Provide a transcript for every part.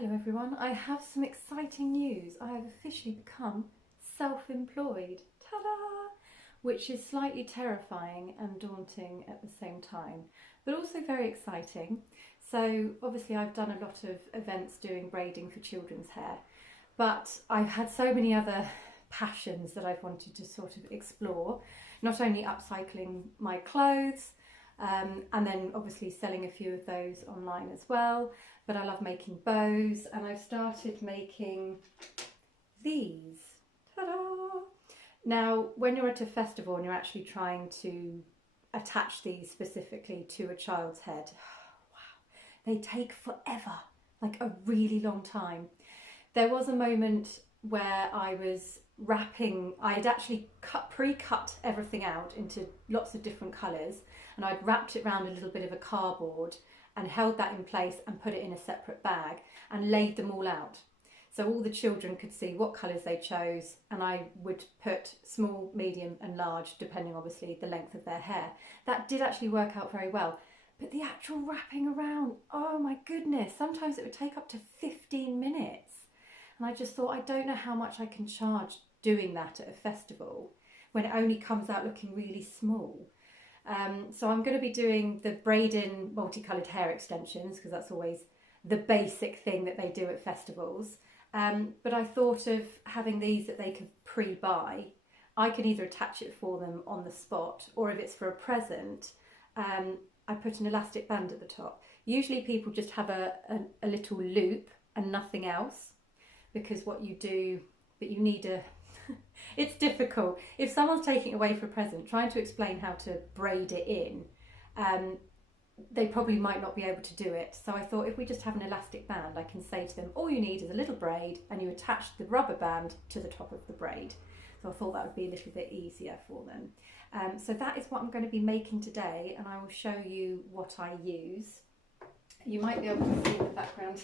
Hello everyone, I have some exciting news. I have officially become self-employed, ta-da! Which is slightly terrifying and daunting at the same time, but also very exciting. So obviously I've done a lot of events doing braiding for children's hair, but I've had so many other passions that I've wanted to sort of explore, not only upcycling my clothes, and then obviously selling a few of those online as well, but I love making bows, and I've started making these. Ta-da! Now, when you're at a festival and you're actually trying to attach these specifically to a child's head, wow, they take forever, like a really long time. There was a moment where I was wrapping, I'd actually pre-cut everything out into lots of different colours, and I'd wrapped it around a little bit of a cardboard and held that in place and put it in a separate bag and laid them all out. So all the children could see what colours they chose, and I would put small, medium and large, depending obviously the length of their hair. That did actually work out very well. But the actual wrapping around, oh my goodness, sometimes it would take up to 15 minutes. And I just thought, I don't know how much I can charge doing that at a festival when it only comes out looking really small. So I'm going to be doing the braid-in multicoloured hair extensions, because that's always the basic thing that they do at festivals. But I thought of having these that they could pre-buy. I can either attach it for them on the spot, or if it's for a present, I put an elastic band at the top. Usually people just have a little loop and nothing else, because what you do, but you need a, it's difficult. If someone's taking it away for a present, trying to explain how to braid it in, they probably might not be able to do it. So I thought, if we just have an elastic band, I can say to them, all you need is a little braid, and you attach the rubber band to the top of the braid. So I thought that would be a little bit easier for them. So that is what I'm going to be making today, and I will show you what I use. You might be able to see in the background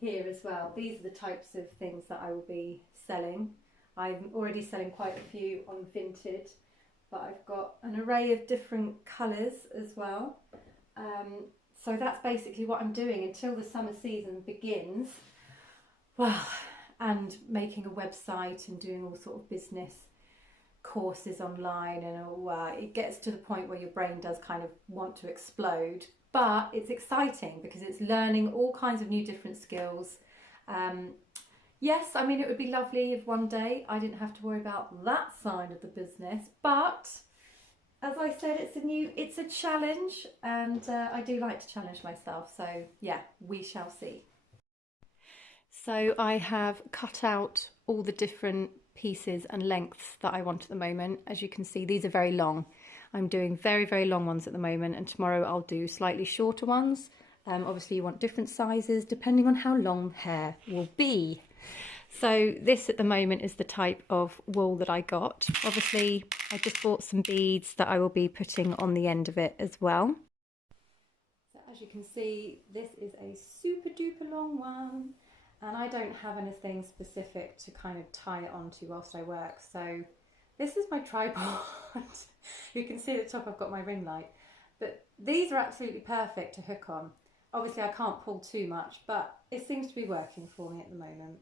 here as well. These are the types of things that I will be selling. I'm already selling quite a few on Vinted, but I've got an array of different colours as well. So that's basically what I'm doing until the summer season begins. Well, and making a website and doing all sort of business courses online, and all, it gets to the point where your brain does kind of want to explode. But it's exciting because it's learning all kinds of new different skills. Yes, I mean, it would be lovely if one day I didn't have to worry about that side of the business, but as I said, it's a challenge, and I do like to challenge myself. So yeah, we shall see. So I have cut out all the different pieces and lengths that I want at the moment. As you can see, these are very long. I'm doing very, very long ones at the moment, and tomorrow I'll do slightly shorter ones. Obviously you want different sizes depending on how long hair will be. So this at the moment is the type of wool that I got. Obviously I just bought some beads that I will be putting on the end of it as well. So as you can see, this is a super duper long one, and I don't have anything specific to kind of tie it onto whilst I work. So this is my tripod. You can see at the top I've got my ring light, but these are absolutely perfect to hook on. Obviously I can't pull too much, but it seems to be working for me at the moment.